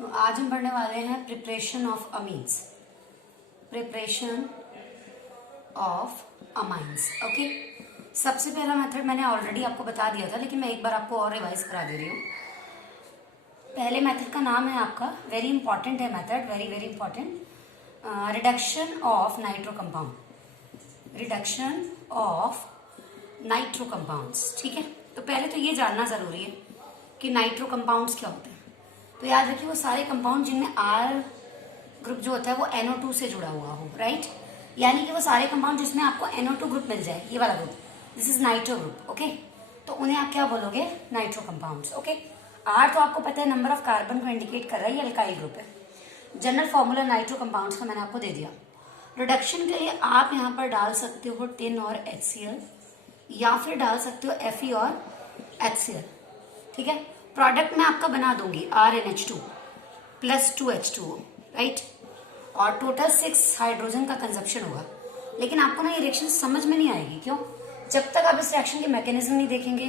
तो आज हम पढ़ने वाले हैं preparation of amines. Preparation of amines. Okay, सबसे पहला मेथड मैंने ऑलरेडी आपको बता दिया था, लेकिन मैं एक बार आपको और रिवाइज करा दे रही हूँ। पहले मेथड का नाम है आपका, वेरी इंपॉर्टेंट है method, very very important, reduction of nitro compound. Reduction of nitro compounds. ठीक है, तो पहले तो ये जानना जरूरी है कि नाइट्रो कंपाउंड्स क्या होते हैं। तो याद रखिए वो सारे कंपाउंड जिनमें आर ग्रुप जो होता है वो NO2 से जुड़ा हुआ हो, राइट। यानी कि वो सारे कंपाउंड जिसमें आपको NO2 ग्रुप मिल जाए, ये वाला group, this is nitro group. Okay, तो उन्हें आप क्या बोलोगे? Nitro compounds. ओके, आर तो आपको पता है नंबर ऑफ कार्बन को इंडिकेट कर रहा है, ये अल्काइल ग्रुप है। जनरल फॉर्मूला नाइट्रो कंपाउंड्स का मैंने आपको दे दिया। रिडक्शन के लिए आप यहाँ पर डाल सकते हो टिन और HCl, या फिर डाल सकते हो Fe और HCl। ठीक है, प्रोडक्ट मैं आपका बना दूंगी RnH2 प्लस 2H2O, राइट। और टोटल 6 हाइड्रोजन का कंजप्शन होगा। लेकिन आपको ना ये रिएक्शन समझ में नहीं आएगी। क्यों? जब तक आप इस रिएक्शन के मैकेनिज्म नहीं देखेंगे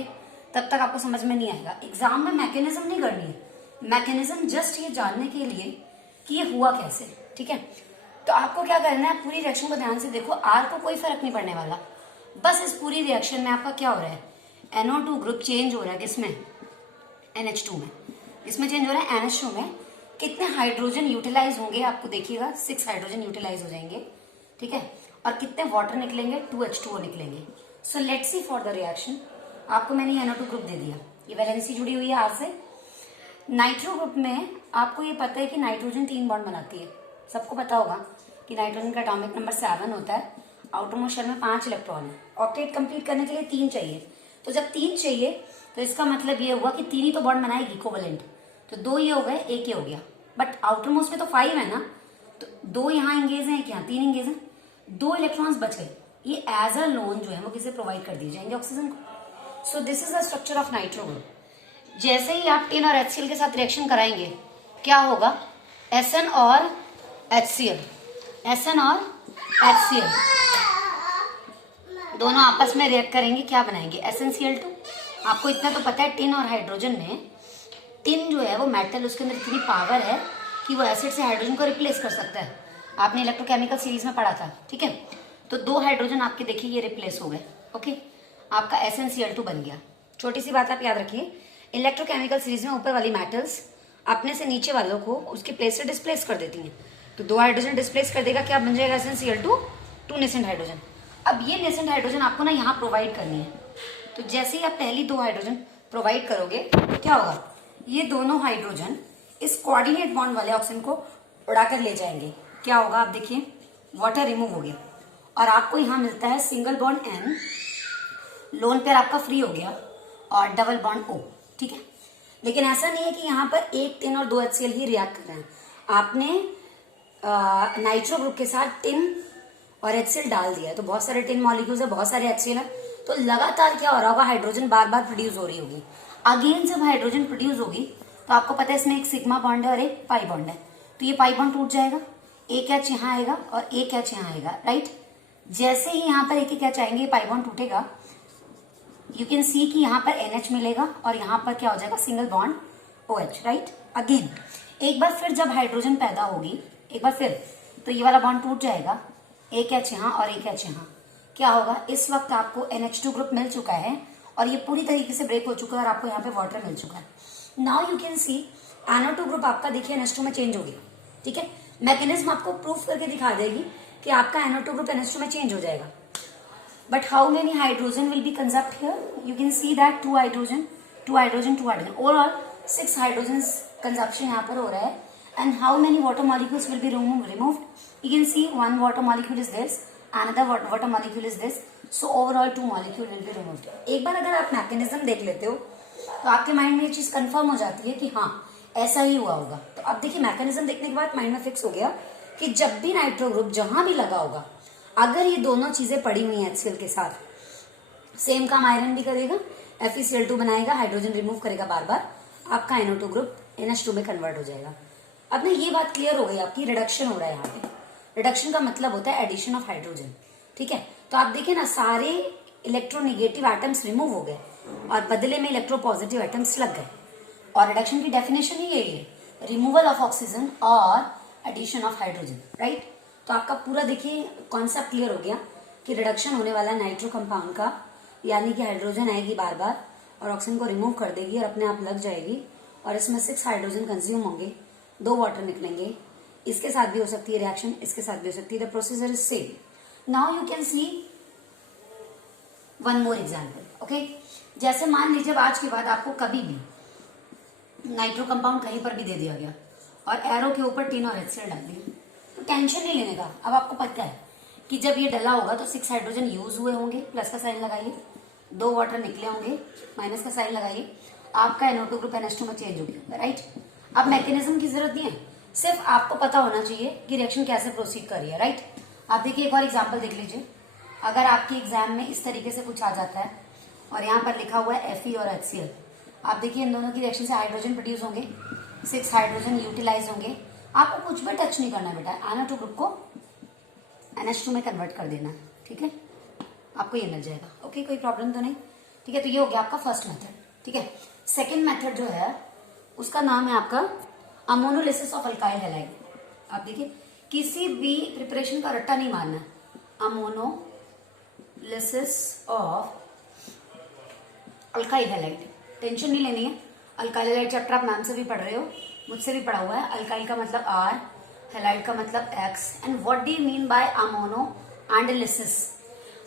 तब तक आपको समझ में नहीं आएगा। एग्जाम में मैकेनिज्म नहीं करनी है, मैकेनिज्म जस्ट ये जानने के लिए कि ये हुआ कैसे। ठीक है, तो आपको क्या करना है, पूरी रिएक्शन को ध्यान से देखो। आर को कोई फर्क नहीं पड़ने वाला, बस इस पूरी रिएक्शन में आपका क्या हो रहा है, NO2 ग्रुप चेंज हो रहा है। किसमें? NH2 में। इसमें चेंज हो रहा है NH2 में। कितने हाइड्रोजन यूटिलाइज होंगे आपको देखिएगा, 6 हाइड्रोजन यूटिलाइज हो जाएंगे। ठीक है, और कितने वाटर निकलेंगे? 2H2O निकलेंगे। So let's see for the reaction. आपको मैंने NO2 ग्रुप दे दिया, ये वैलेंसी जुड़ी हुई है R से। नाइट्रो ग्रुप में आपको ये पता है कि नाइट्रोजन 3 बॉन्ड बनाती है। सबको पता होगा कि नाइट्रोजन का एटॉमिक नंबर 7 होता है, आउटरमोस्ट शेल में 5 इलेक्ट्रॉन है। ऑक्टेट कंप्लीट करने के लिए 3 चाहिए। तो जब 3 चाहिए तो इसका मतलब ये हुआ कि 3 ही तो बॉन्ड बनाएगी कोवेलेंट। तो 2 ये हो गए, 1 ये हो गया। बट आउटरमोस्ट में तो 5 है ना, तो 2 यहाँ इंगेज है, यहाँ 3 इंगेज है, 2 इलेक्ट्रॉन्स बच गए। ये एज अ लोन जो है वो किसे प्रोवाइड कर दिए जाएंगे? ऑक्सीजन को। So this is the structure of nitro group. जैसे ही आप टिन और HCl के साथ रिएक्शन कराएंगे क्या होगा? SN और HCl, SN और HCl दोनों आपस में रिएक्ट करेंगे, क्या बनाएंगे? SnCl2। आपको इतना तो पता है टिन और हाइड्रोजन में, टिन जो है वो मेटल, उसके अंदर इतनी पावर है कि वो एसिड से हाइड्रोजन को रिप्लेस कर सकता है। आपने इलेक्ट्रोकेमिकल सीरीज में पढ़ा था। ठीक है, तो 2 हाइड्रोजन आपके देखिए ये रिप्लेस हो गए। ओके, आपका SnCl2 बन गया। छोटी सी बात आप याद रखिए, इलेक्ट्रोकेमिकल सीरीज में ऊपर वाली मेटल्स अपने से नीचे वालों को उसके प्लेस से डिस्प्लेस कर देती हैं। तो 2 हाइड्रोजन डिस्प्लेस कर देगा, क्या बन जाएगा? SnCl2, 2 nascent hydrogen. अब ये नेसेंट हाइड्रोजन आपको ना यहाँ प्रोवाइड करनी है। तो जैसे ही आप पहली 2 हाइड्रोजन प्रोवाइड करोगे तो क्या होगा, ये दोनों हाइड्रोजन इस कोऑर्डिनेट बॉन्ड वाले ऑक्सीजन को उड़ाकर ले जाएंगे। क्या होगा आप देखिए, वाटर रिमूव हो गया और आपको यहाँ मिलता है single bond N, lone pair आपका फ्री हो गया, और डबल बॉन्ड O। ठीक है, लेकिन ऐसा नहीं है कि यहाँ पर 1 टिन और 2 HCl ही रिएक्ट कर रहे हैं। आपने नाइट्रो ग्रुप के साथ टिन और HCl डाल दिया है, तो बहुत सारे टिन मॉलिक्यूल्स है, बहुत सारे HCl है, तो लगातार क्या हो रहा होगा, हाइड्रोजन बार बार प्रोड्यूस हो रही होगी। अगेन जब हाइड्रोजन प्रोड्यूस होगी तो आपको पता है इसमें एक सिग्मा बॉन्ड है और एक पाई बॉन्ड है, तो ये पाई बॉन्ड टूट जाएगा, एक H यहाँ आएगा और एक H यहाँ आएगा, राइट। जैसे ही यहाँ पर एक H आएंगे, पाई बॉन्ड टूटेगा, यू कैन सी कि यहाँ पर NH मिलेगा और यहाँ पर क्या हो जाएगा, single bond OH, right. Again एक बार फिर जब हाइड्रोजन पैदा होगी, एक बार फिर, तो ये वाला बॉन्ड टूट जाएगा, एक H यहाँ और एक H यहाँ। क्या होगा, इस वक्त आपको NH2 ग्रुप मिल चुका है और ये पूरी तरीके से ब्रेक हो चुका है और आपको यहाँ पे वाटर मिल चुका है। Now you can C NO2 group आपका देखिए NH2 में चेंज हो गया। ठीक है, मैकेनिज्म आपको प्रूफ करके दिखा देगी कि आपका NO2 ग्रुप NH2 में चेंज हो जाएगा। But how many hydrogen will be consumed here? You can see that 2 hydrogen, 2 hydrogen, 2 hydrogen, overall 6 hydrogen consumption यहाँ पर हो रहा है। And how many water molecules will be removed? You can see 1 water molecule is this, another water molecule is this, so overall 2 molecule will be removed। एक बार अगर आप mechanism देख लेते हो तो आपके माइंड में ये चीज कंफर्म हो जाती है कि हाँ ऐसा ही हुआ होगा। तो अब देखिए मैकेनिज्म देखने के बाद माइंड में फिक्स हो गया कि जब भी नाइट्रो ग्रुप जहां भी लगा होगा, अगर ये दोनों चीजें पड़ी हुई हैं HCl के साथ, सेम काम आयरन भी करेगा, FeCl2 बनाएगा, हाइड्रोजन रिमूव करेगा बार बार, आपका NO2 ग्रुप NH2 में कन्वर्ट हो जाएगा। अब ना ये बात क्लियर हो गई आपकी, रिडक्शन हो रहा है यहाँ पे। रिडक्शन का मतलब होता है एडिशन ऑफ हाइड्रोजन। ठीक है, तो आप देखिए ना, सारे इलेक्ट्रोनेगेटिव एटम्स रिमूव हो गए और बदले में इलेक्ट्रोपॉजिटिव एटम्स लग गए। और रिडक्शन की डेफिनेशन ही यही है रिमूवल ऑफ ऑक्सीजन और एडिशन ऑफ हाइड्रोजन, राइट। तो आपका पूरा देखिए कॉन्सेप्ट क्लियर हो गया कि रिडक्शन होने वाला नाइट्रो कंपाउंड का, यानी कि हाइड्रोजन आएगी बार बार और ऑक्सीजन को रिमूव कर देगी और अपने आप लग जाएगी और इसमें 6 हाइड्रोजन कंज्यूम होंगे, 2 वाटर निकलेंगे। इसके साथ भी हो सकती है रिएक्शन, इसके साथ भी हो सकती है। The procedure is same. Now you can C one more example, okay. जैसे मान लीजिए आज के बाद आपको कभी भी नाइट्रो कंपाउंड कहीं पर भी दे दिया गया और एरो के ऊपर टिन और HCl डाल दिया, तो टेंशन नहीं लेने का। अब आपको पता है कि जब ये डला होगा तो 6 हाइड्रोजन यूज हुए होंगे, प्लस का साइन लगाइए, 2 वाटर निकले होंगे, माइनस का साइन लगाइए, आपका NO2 ग्रुप NH2 में चेंज हो गया, राइट। अब मैकेनिज्म की जरूरत नहीं है, सिर्फ आपको पता होना चाहिए कि रिएक्शन कैसे प्रोसीड कर रही है, राइट। आप देखिए एक और एग्जाम्पल देख लीजिए। अगर आपके एग्जाम में इस तरीके से कुछ आ जाता है और यहाँ पर लिखा हुआ है Fe और HCl, आप देखिए इन दोनों की रिएक्शन से हाइड्रोजन प्रोड्यूस होंगे, 6 हाइड्रोजन यूटिलाइज होंगे। आपको कुछ भी टच नहीं करना है बेटा, NO2 ग्रुप को NH2 में कन्वर्ट कर देना है, ठीक है, आपको ये मिल जाएगा, ओके, कोई प्रॉब्लम तो नहीं, ठीक है। तो ये हो गया आपका फर्स्ट मेथड, ठीक है। सेकेंड मेथड जो है उसका नाम है आपका अमोनोलिसिस ऑफ अल्काइल हैलाइड। आप देखिए किसी भी प्रिपरेशन का रट्टा नहीं मारना है, ammonolysis of alkyl halide, tension नहीं लेनी है। अल्काइल हैलाइड चैप्टर आप नाम से भी पढ़ रहे हो, मुझसे भी पढ़ा हुआ है। अल्काइल का मतलब R, हैलाइड का मतलब X, and what do you mean by ammono and lysis.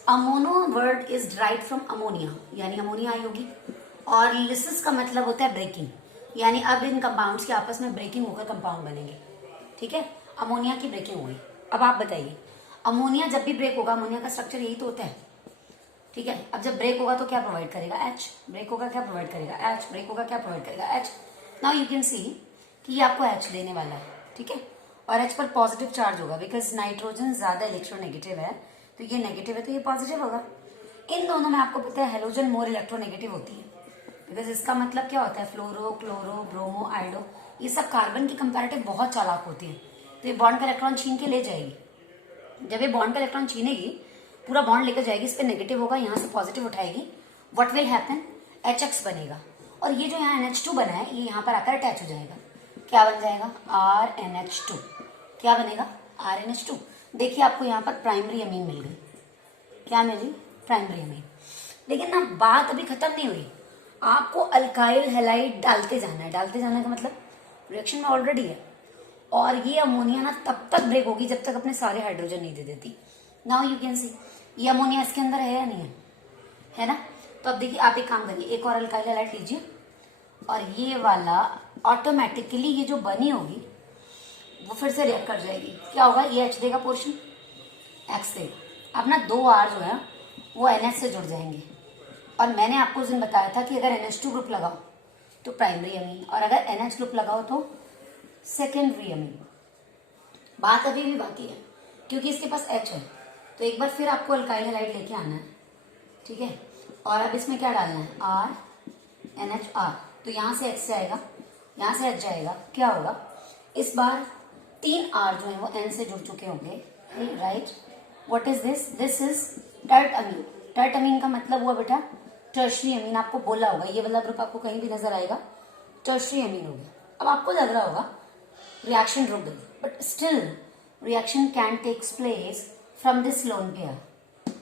Ammono word is derived from ammonia, यानी अमोनिया आई होगी, और लिसिस का मतलब होता है ब्रेकिंग, यानी अब इन कंपाउंड्स के आपस में ब्रेकिंग होकर कंपाउंड बनेंगे, ठीक है। अमोनिया की ब्रेकिंग हुई। अब आप बताइए, अमोनिया जब भी ब्रेक होगा, अमोनिया का स्ट्रक्चर यही तो होता है, ठीक है। अब जब ब्रेक होगा तो क्या प्रोवाइड करेगा, H। ब्रेक होगा क्या प्रोवाइड करेगा, H। ब्रेक होगा क्या प्रोवाइड करेगा, H। नाउ यू कैन सी कि ये आपको H देने वाला है, ठीक है, और H पर पॉजिटिव चार्ज होगा, बिकॉज नाइट्रोजन ज्यादा इलेक्ट्रोनेगेटिव है, तो ये नेगेटिव है तो ये पॉजिटिव होगा। इन दोनों में आपको पता है हेलोजन मोर इलेक्ट्रोनेगेटिव होती है, बिकॉज इसका मतलब क्या होता है, फ्लोरो, क्लोरो, ब्रोमो, आइडो, ये सब कार्बन की कंपैरेटिव बहुत चालाक होती है, तो ये बॉन्ड का इलेक्ट्रॉन छीन के ले जाएगी। जब ये बॉन्ड का इलेक्ट्रॉन छीनेगी, पूरा बॉन्ड लेकर जाएगी, इस पे नेगेटिव होगा, यहाँ से पॉजिटिव उठाएगी, व्हाट विल हैपन, HX बनेगा, और ये जो यहाँ NH2 बना है ये यहाँ पर आकर अटैच हो जाएगा, क्या बन जाएगा, RNH2। क्या बनेगा, RNH2। देखिए आपको यहाँ पर प्राइमरी अमीन मिल गई, क्या मिली, प्राइमरी अमीन। लेकिन ना बात अभी खत्म नहीं हुई, आपको अल्काइल हैलाइड डालते जाना है। डालते जाने का मतलब रिएक्शन में ऑलरेडी है, और ये अमोनिया ना तब तक ब्रेक होगी जब तक अपने सारे हाइड्रोजन नहीं दे देती। नाउ यू कैन सी ये अमोनिया इसके अंदर है या नहीं है, है ना। तो अब देखिए आप एक काम करिए, एक और अल्काइल हैलाइड लीजिए, और ये वाला ऑटोमेटिकली ये जो बनी होगी वो फिर से रिएक्ट कर जाएगी। क्या होगा, ये H देगा पोर्शन, X देगा। अब ना 2 R जो है वो NH से जुड़ जाएंगे, और मैंने आपको उस दिन बताया था कि अगर NH2 ग्रुप लगाओ तो प्राइमरी अमीन, और अगर NH ग्रुप लगाओ तो सेकेंडरी अमीन। बात अभी भी बाकी है क्योंकि इसके पास H है, तो एक बार फिर आपको अल्काइल हैलाइड लेके आना है, ठीक है। और अब इसमें क्या डालना है, RNHR, तो यहाँ से H जाएगा, यहाँ से H जाएगा, क्या होगा, इस बार 3 R जो है वो N से जुड़ चुके होंगे, right. What is this, this is tert amine. Tert amine का मतलब हुआ बेटा टर्शरी अमीन, आपको बोला होगा, ये वाला ग्रुप आपको कहीं भी नजर आएगा, टर्शरी अमीन हो गया। अब आपको लग रहा होगा रिएक्शन रुक गई, but still reaction can takes place from this lone pair,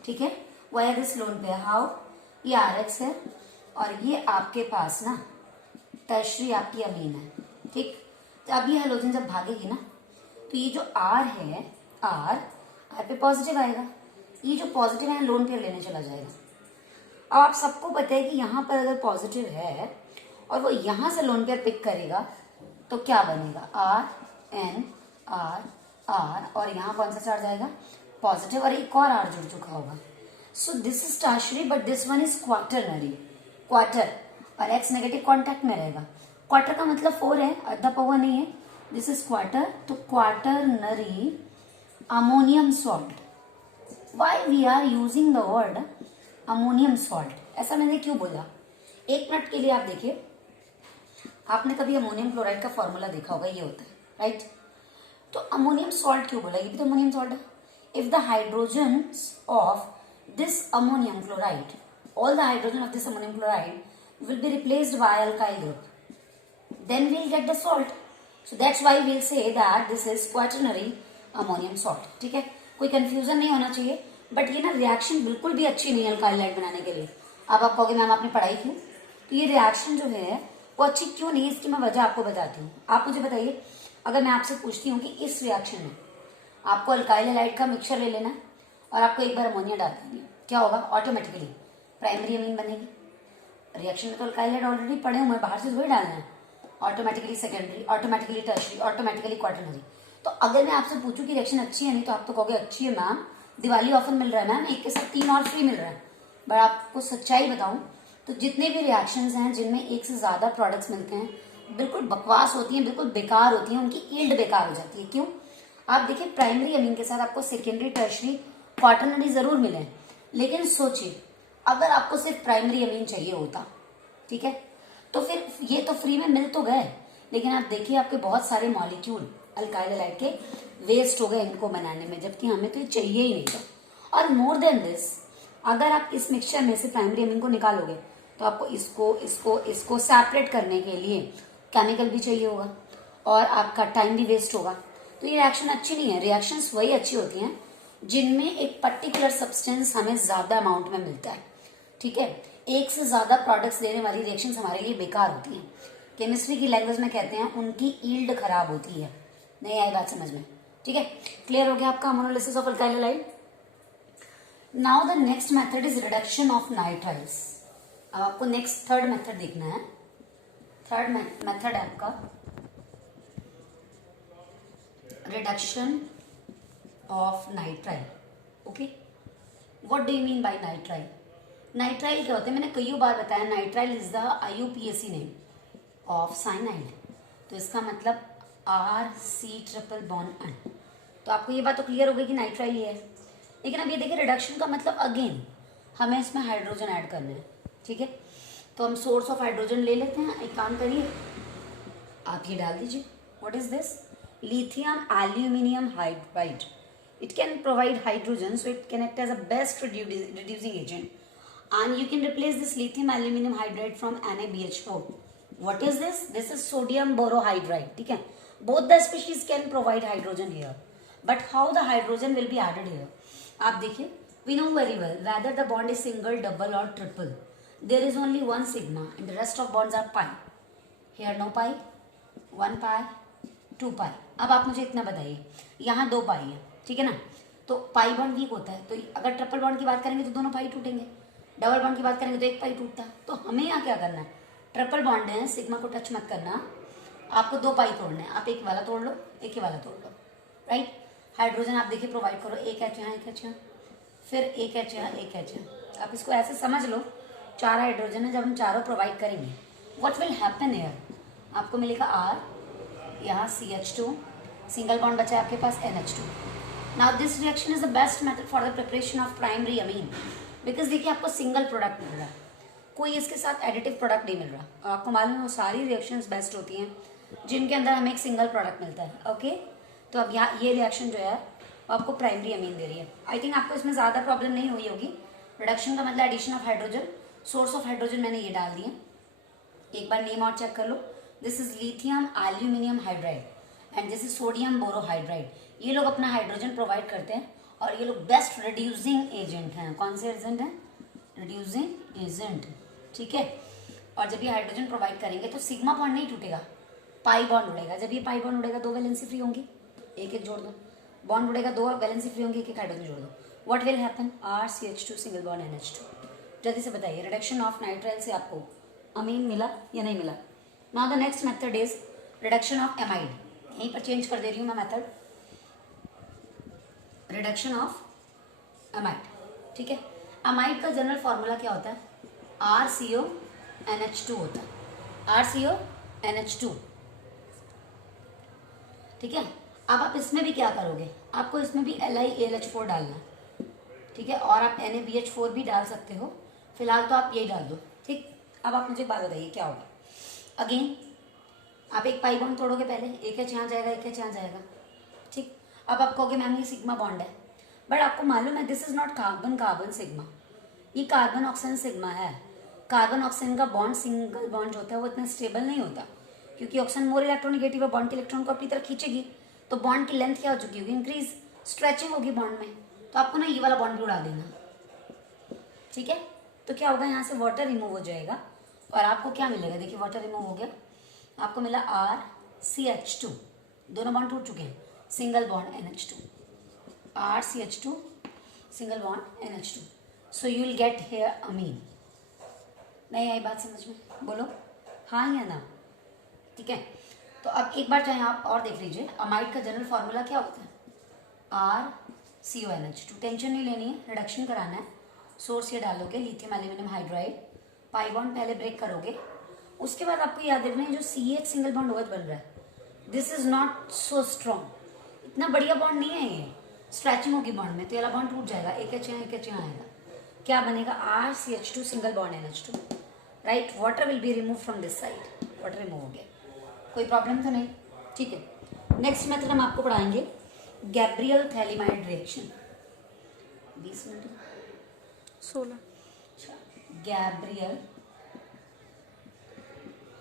ठीक है। Why this lone pair, how, ये RH है और ये आपके पास ना टर्शरी आपकी अमीन है, ठीक। तो अब ये हेलोजन जब भागेगी ना, तो ये जो R है, R पे पॉजिटिव आएगा, ये जो पॉजिटिव है लोन पेयर लेने चला जाएगा। अब आप सबको पता है कि यहाँ पर अगर पॉजिटिव है और वो यहाँ से लोन पेयर पिक करेगा तो क्या बनेगा, RNR, और यहाँ कौन सा चार्ज आएगा, पॉजिटिव, और एक और R जुड़ चुका होगा। So this is tertiary but this one is quaternary, quarter, और X नेगेटिव कॉन्टैक्ट में रहेगा। क्वार्टर का मतलब 4 है, अर्धा पौवा नहीं है, दिस इज क्वार्टर, तो quaternary ammonium salt. Why we are using the word ammonium salt, ऐसा मैंने क्यों बोला, 1 मिनट के लिए आप देखिए। आपने कभी अमोनियम क्लोराइड का फॉर्मूला देखा होगा, ये होता है, राइट। तो अमोनियम सॉल्ट क्यों बोला, ये भी तो अमोनियम सॉल्ट है। If the hydrogens of this ammonium chloride, all the hydrogen of this ammonium chloride will be replaced by alkyl group, then we'll get the salt. So that's why we'll say that this is quaternary ammonium salt. ठीक है, कोई confusion नहीं होना चाहिए। But ये ना reaction बिल्कुल भी अच्छी नहीं है अल्काइल हाइड बनाने के लिए। अब आप कहोगे मैम आपने पढ़ाई क्यों, तो ये रिएक्शन जो है वो अच्छी क्यों नहीं है, इसकी मैं वजह आपको बताती हूँ। आप मुझे बताइए, अगर मैं आपसे पूछती हूँ कि इस रिएक्शन में आपको अल्काइल हैलाइड का मिक्सचर ले लेना है और आपको एक बार अमोनिया डाल देनी है, क्या होगा? ऑटोमेटिकली प्राइमरी अमीन बनेगी। रिएक्शन में तो अल्काइल हैलाइड ऑलरेडी पड़े हुए हैं, बाहर से थोड़ी डालना है। Automatically secondary, automatically tertiary, automatically quaternary. तो अगर मैं आपसे पूछूं कि रिएक्शन अच्छी है नहीं, तो आप तो कहोगे अच्छी है मैम, दिवाली ऑफर मिल रहा है मैम, एक के साथ 3 और फ्री मिल रहा है। बट आपको सच्चाई बताऊं तो जितने भी रिएक्शंस हैं जिनमें एक से ज्यादा प्रोडक्ट्स मिलते हैं, बिल्कुल बकवास होती हैं, बिल्कुल बेकार होती हैं, उनकी यील्ड बेकार हो जाती है। क्यों? आप देखिए, प्राइमरी अमीन के साथ आपको सेकेंडरी, टर्शरी, क्वाटरनरी जरूर मिले, लेकिन सोचिए अगर आपको सिर्फ प्राइमरी अमीन चाहिए होता, ठीक है, तो फिर ये तो फ्री में मिल तो गए, लेकिन आप देखिए आपके बहुत सारे मॉलिक्यूल अल्काइल हैलाइड के वेस्ट हो गए इनको बनाने में, जबकि हमें तो ये चाहिए ही नहीं था। और मोर देन दिस, अगर आप इस मिक्सचर में से प्राइमरी अमीन को निकालोगे तो आपको इसको सेपरेट करने के लिए केमिकल भी चाहिए होगा और आपका टाइम भी वेस्ट होगा। तो ये रिएक्शन अच्छी नहीं है। रिएक्शंस वही अच्छी होती हैं जिनमें एक पर्टिकुलर सब्सटेंस हमें ज्यादा अमाउंट में मिलता है। ठीक है, एक से ज्यादा प्रोडक्ट्स देने वाली रिएक्शंस हमारे लिए बेकार होती हैं। केमिस्ट्री की लैंग्वेज में कहते हैं उनकी यील्ड खराब होती है। नहीं आई बात समझ में? ठीक है, क्लियर हो गया आपका monolysis of alkyl halide. Now the next method is reduction of nitriles. अब आपको नेक्स्ट थर्ड मेथड देखना है। थर्ड मेथड है आपका reduction of nitrile. Okay, what do you mean bye nitrile? Nitrile क्या होते हैं? मैंने कई बार बताया, nitrile is the IUPAC name of cyanide. तो इसका मतलब RC∼N। तो आपको ये बात तो क्लियर हो गई कि नाइट्राइल ही है। लेकिन अब ये देखिए, रिडक्शन का मतलब अगेन हमें इसमें हाइड्रोजन ऐड करना है। ठीक है, तो हम सोर्स ऑफ हाइड्रोजन ले लेते हैं। एक काम करिए, आप ये डाल दीजिए। What is this? Lithium aluminium hydride. It can provide hydrogen, so it can act as a best reducing agent. And you can replace this lithium aluminum hydride from NaBH4. What is this? This is sodium borohydride. ठीक है, both the species can provide hydrogen here. But how the hydrogen will be added here? आप देखिए, we know very well whether the bond is single, double or triple. There is only one sigma and the rest of bonds are pi. Here no pi, 1 pi, 2 pi. अब आप मुझे इतना बताइए, यहाँ 2 पाई है, ठीक है ना, तो पाई बॉन्ड वीक होता है। तो अगर ट्रिपल बॉन्ड की बात करेंगे तो दोनों पाई टूटेंगे, डबल बॉन्ड की बात करेंगे तो एक पाई टूटता है। तो हमें यहाँ क्या करना है? ट्रिपल बॉन्ड है, सिग्मा को टच मत करना, आपको 2 पाई तोड़ना है। आप एक वाला तोड़ लो, एक ही वाला तोड़ लो, राइट। हाइड्रोजन आप देखिए प्रोवाइड करो, एक एच यहाँ, एक एच यहाँ, फिर एक एच यहाँ, एक एच यहाँ। आप इसको ऐसे समझ लो, 4 हाइड्रोजन है। जब हम चारों प्रोवाइड करेंगे, व्हाट विल हैपन हियर? आपको मिलेगा R, यहाँ CH2, सिंगल बॉन्ड बचा है आपके पास NH2। Now this reaction is the best method for the preparation of primary amine because देखिए आपको सिंगल प्रोडक्ट मिल रहा है, कोई इसके साथ एडिटिव प्रोडक्ट नहीं मिल रहा। और आपको मालूम है वो सारी रिएक्शंस बेस्ट होती हैं जिनके अंदर हमें एक सिंगल प्रोडक्ट मिलता है। ओके, तो अब यहाँ ये रिएक्शन जो है वो आपको प्राइमरी अमीन दे रही है। आई थिंक आपको इसमें ज़्यादा प्रॉब्लम नहीं हुई होगी। रिडक्शन का मतलब addition of hydrogen, source of hydrogen मैंने ये डाल दिए। एक बार नेम और चेक कर लो, this is lithium aluminium hydride and this is sodium borohydride. ये लोग अपना हाइड्रोजन प्रोवाइड करते हैं और ये लोग बेस्ट रिड्यूसिंग एजेंट हैं। कौन से एजेंट हैं? रिड्यूसिंग एजेंट, ठीक है। और जब ये हाइड्रोजन प्रोवाइड करेंगे तो सिग्मा बॉन्ड नहीं टूटेगा, पाई बॉन्ड उड़ेगा। जब ये पाई बॉन्ड उड़ेगा 2 वैलेंसी फ्री होंगी, एक एक जोड़ दो, बॉन्ड उड़ेगा 2 वैलेंसी फ्री होंगी, एक एक हाइड्रोजन जोड़ दो। What will happen? RCH2 single bond NH2। जल्दी से बताइए, रिडक्शन ऑफ नाइट्राइल से आपको अमीन मिला या नहीं मिला? Now the next method is reduction of amide. यहीं पर चेंज कर दे रही हूँ मैं मेथड, रिडक्शन ऑफ अमाइड, ठीक है। अमाइड का जनरल फॉर्मूला क्या होता है? RCONH2 होता है, RCONH2, ठीक है। अब आप इसमें भी क्या करोगे? आपको इसमें भी LiAlH4 डालना, ठीक है, और आप NaBH4 भी डाल सकते हो। फिलहाल तो आप यही डाल दो, ठीक। अब आप मुझे एक बात बताइए, क्या होगा? अगेन आप एक पाई बॉन्ड तोड़ोगे, पहले एक एच यहाँ जाएगा, एक एच यहाँ जाएगा, ठीक। अब आप कहोगे मैम ये सिग्मा बॉन्ड है, बट आपको मालूम है this is not carbon carbon sigma, ये कार्बन ऑक्सीजन सिग्मा है। कार्बन ऑक्सीजन का बॉन्ड, सिंगल बॉन्ड होता है, वो इतना स्टेबल नहीं होता क्योंकि ऑक्सीजन मोर इलेक्ट्रोनेगेटिव है, बॉन्ड के इलेक्ट्रॉन को अपनी तरफ खींचेगी, तो बॉन्ड की लेंथ क्या हो चुकी होगी, इंक्रीज, स्ट्रेचिंग होगी बॉन्ड में। तो आपको ना ये वाला बॉन्ड भी उड़ा देना, ठीक है। तो क्या होगा, यहाँ से वाटर रिमूव हो जाएगा और आपको क्या मिलेगा, देखिए वाटर रिमूव हो गया, आपको मिला RCH2, दोनों बॉन्ड टूट चुके हैं, single bond NH2, RCH2 single bond NH2। So you will get here amine. नहीं आई बात समझ में, बोलो हाँ या ना, ठीक है। तो अब एक बार चाहे आप और देख लीजिए, अमाइड का जनरल फॉर्मूला क्या होता है, RCONH2। टेंशन नहीं लेनी है, रिडक्शन कराना है, सोर्स ये डालोगे lithium aluminium hydride, pi bond पहले ब्रेक करोगे, उसके बाद आपको याद रखना है जो CH सिंगल बॉन्ड OH बन रहा है, this is not so strong, इतना बढ़िया बॉन्ड नहीं है ये, स्ट्रेचिंग होगी बॉन्ड में, तो ये वाला बॉन्ड टूट जाएगा, एक H यहाँ आएगा, क्या बनेगा, RCH2 single bond NH2, right. Water will be remove from this side, water remove हो गया, कोई प्रॉब्लम तो नहीं, ठीक है। नेक्स्ट मेथड हम आपको पढ़ाएंगे Gabriel phthalimide reaction, 20 minute 16। Gabriel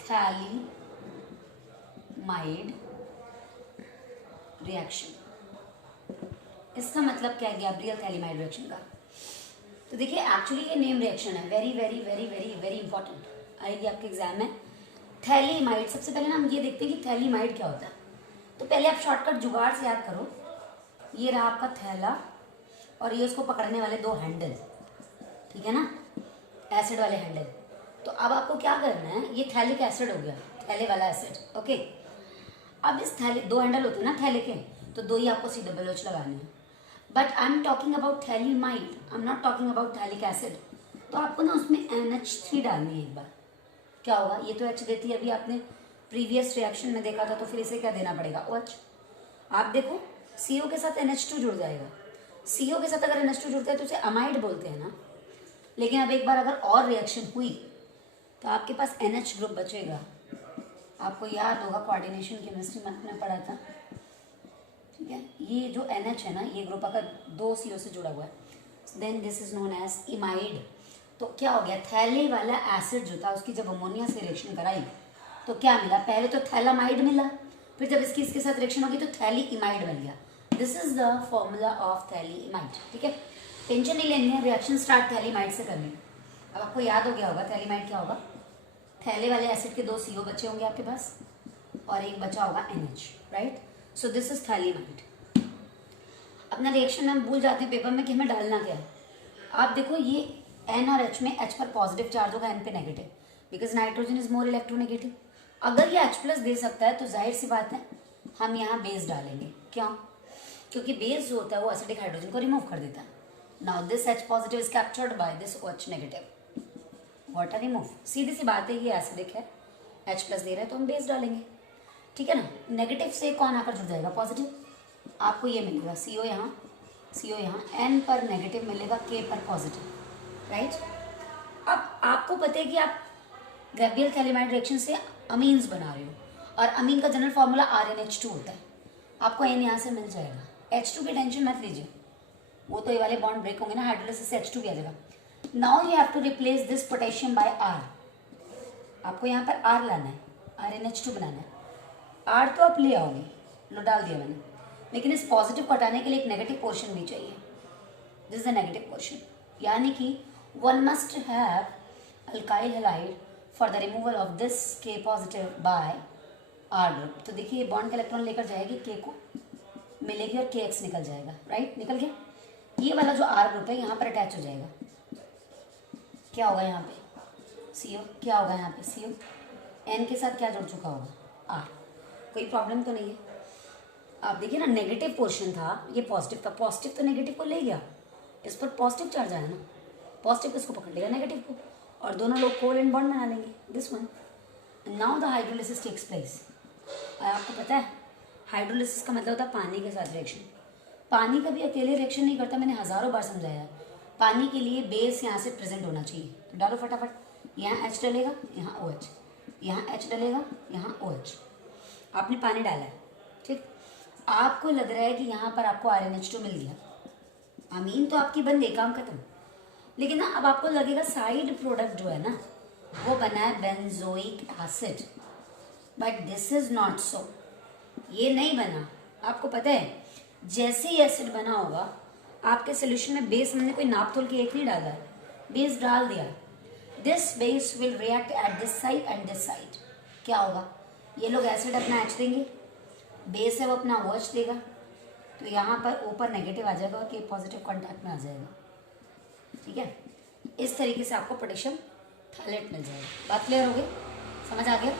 phthalimide reaction, इसका मतलब क्या है गैब्रियल थैलीमाइड रिएक्शन का, तो देखिए एक्चुअली ये नेम रिएक्शन है, very very very very very important, आएगी आपके एग्जाम में। थैलीमाइड, सबसे पहले ना हम ये देखते हैं कि थैलीमाइड क्या होता है, तो पहले आप शॉर्टकट जुगाड़ से याद करो, ये रहा आपका थैला और ये उसको पकड़ने वाले दो हैंडल, ठीक है ना, एसिड वाले हैंडल। तो अब आपको क्या करना है, ये थैलिक एसिड हो गया, थैले वाला एसिड, ओके। अब इस थैले, दो हैंडल होते हैं ना थैले के, तो दो ही आपको COOH लगाने हैं, but I am talking about phthalimide, I am not talking about phthalic acid, तो आपको ना उसमें NH3 डालनी है एक बार, क्या होगा, ये तो H देती है, अभी आपने प्रीवियस रिएक्शन में देखा था, तो फिर इसे क्या देना पड़ेगा, OH। आप देखो CO के साथ NH2 जुड़ जाएगा, CO के साथ अगर NH2 जुड़ता है तो उसे अमाइड बोलते हैं ना, लेकिन अब एक बार अगर और रिएक्शन हुई तो आपके पास NH ग्रुप बचेगा, आपको याद होगा कोऑर्डिनेशन केमिस्ट्री में आपने पढ़ा था, ठीक है। ये जो NH है ना, ये ग्रुप अगर दो CO से जुड़ा हुआ है, then this is known as imide. तो क्या हो गया, थैले वाला एसिड जो था उसकी जब अमोनिया से रिएक्शन कराई तो क्या मिला, पहले तो थैलामाइड मिला, फिर जब इसकी इसके साथ रिएक्शन होगी तो थैली इमाइड बन गया, this is the formula of थैली इमाइड, ठीक है। टेंशन नहीं लेनी है, रिएक्शन स्टार्ट थैलीमाइड से करनी है। अब आपको याद हो गया होगा थैलीमाइड क्या होगा, थैले वाले एसिड के दो CO बचे होंगे आपके पास और एक बचा होगा NH, right. So this is phthalimide. अपना रिएक्शन हम भूल जाते हैं पेपर में कि हमें डालना क्या है। आप देखो ये N और H में H पर पॉजिटिव चार्ज होगा, N पे negative, because nitrogen is more electronegative. अगर ये H+ दे सकता है तो जाहिर सी बात है हम यहाँ बेस डालेंगे, क्यों, क्योंकि बेस जो होता है वो एसिडिक हाइड्रोजन को रिमूव कर देता है। Now this H positive is captured by this OH negative, water remove, सीधी सी बात है, ये एसिडिक है, H+ दे रहा है तो हम बेस डालेंगे, ठीक है ना। नेगेटिव से कौन आकर जुड़ जाएगा, पॉजिटिव, आपको ये मिलेगा CO यहाँ, N पर नेगेटिव मिलेगा, K पर पॉजिटिव, राइट। अब आपको पता है कि आप गैब्रियल थैलीमाइड रिएक्शन से अमीन्स बना रहे हो और अमीन का जनरल फॉर्मूला RNH2 होता है, आपको N यहाँ से मिल जाएगा, H2 की टेंशन मत लीजिए, वो तो ये वाले बॉन्ड ब्रेक होंगे ना, हाइड्रोलिसिस से H2 भी आ जाएगा। Now you have to replace this potassium by R, आपको यहाँ पर R लाना है, RNH2 बनाना है, R तो आप ले आओगे, लो डाल दिया मैंने, लेकिन इस पॉजिटिव को हटाने के लिए एक नेगेटिव पोर्शन भी चाहिए, this is the negative portion, यानी कि one must have alkyl halide for the removal of this K positive by R group. तो देखिए ये बॉन्ड का इलेक्ट्रॉन लेकर जाएगी, K को मिलेगी और KX निकल जाएगा, राइट, निकल गया। ये वाला जो R ग्रुप है यहाँ पर अटैच हो जाएगा, क्या होगा यहाँ पे CO, क्या होगा यहाँ पे CO, N के साथ क्या जुड़ चुका होगा R, कोई प्रॉब्लम तो नहीं है। आप देखिए ना, नेगेटिव पोर्शन था, ये पॉजिटिव था, पॉजिटिव तो नेगेटिव को ले गया, इस पर पॉजिटिव चार्ज आया ना, पॉजिटिव इसको पकड़ लेगा नेगेटिव को, और दोनों लोग कोवेलेंट बॉन्ड बना लेंगे, this one. Now the hydrolysis takes place. आपको पता है हाइड्रोलिसिस का मतलब होता है पानी के साथ रिएक्शन, पानी कभी अकेले रिएक्शन नहीं करता, मैंने हज़ारों बार समझाया, पानी के लिए बेस यहाँ से प्रेजेंट होना चाहिए, तो डालो फटाफट, यहाँ H डलेगा, यहाँ OH, यहाँ H डलेगा, यहाँ OH, आपने पानी डाला है, ठीक। आपको लग रहा है कि यहाँ पर आपको RNH2 मिल गया, अमीन तो आपकी बन गई, काम खत्म, लेकिन ना अब आपको लगेगा साइड प्रोडक्ट जो है ना वो बना है benzoic acid, but this is not so, ये नहीं बना। आपको पता है जैसे ही एसिड बना होगा आपके सोल्यूशन में बेस हमने कोई नापतोल के एक नहीं डाला है, बेस डाल दिया। This base will react at this side and this side. क्या होगा, ये लोग एसिड अपना एच देंगे, बेस है वो अपना ओ एच देगा, तो यहाँ पर ऊपर नेगेटिव आ जाएगा और ये पॉजिटिव कॉन्टैक्ट में आ जाएगा। ठीक है, इस तरीके से आपको पोटेशियम थायलेट मिल जाएगा। बात क्लियर हो गई, समझ आ गया?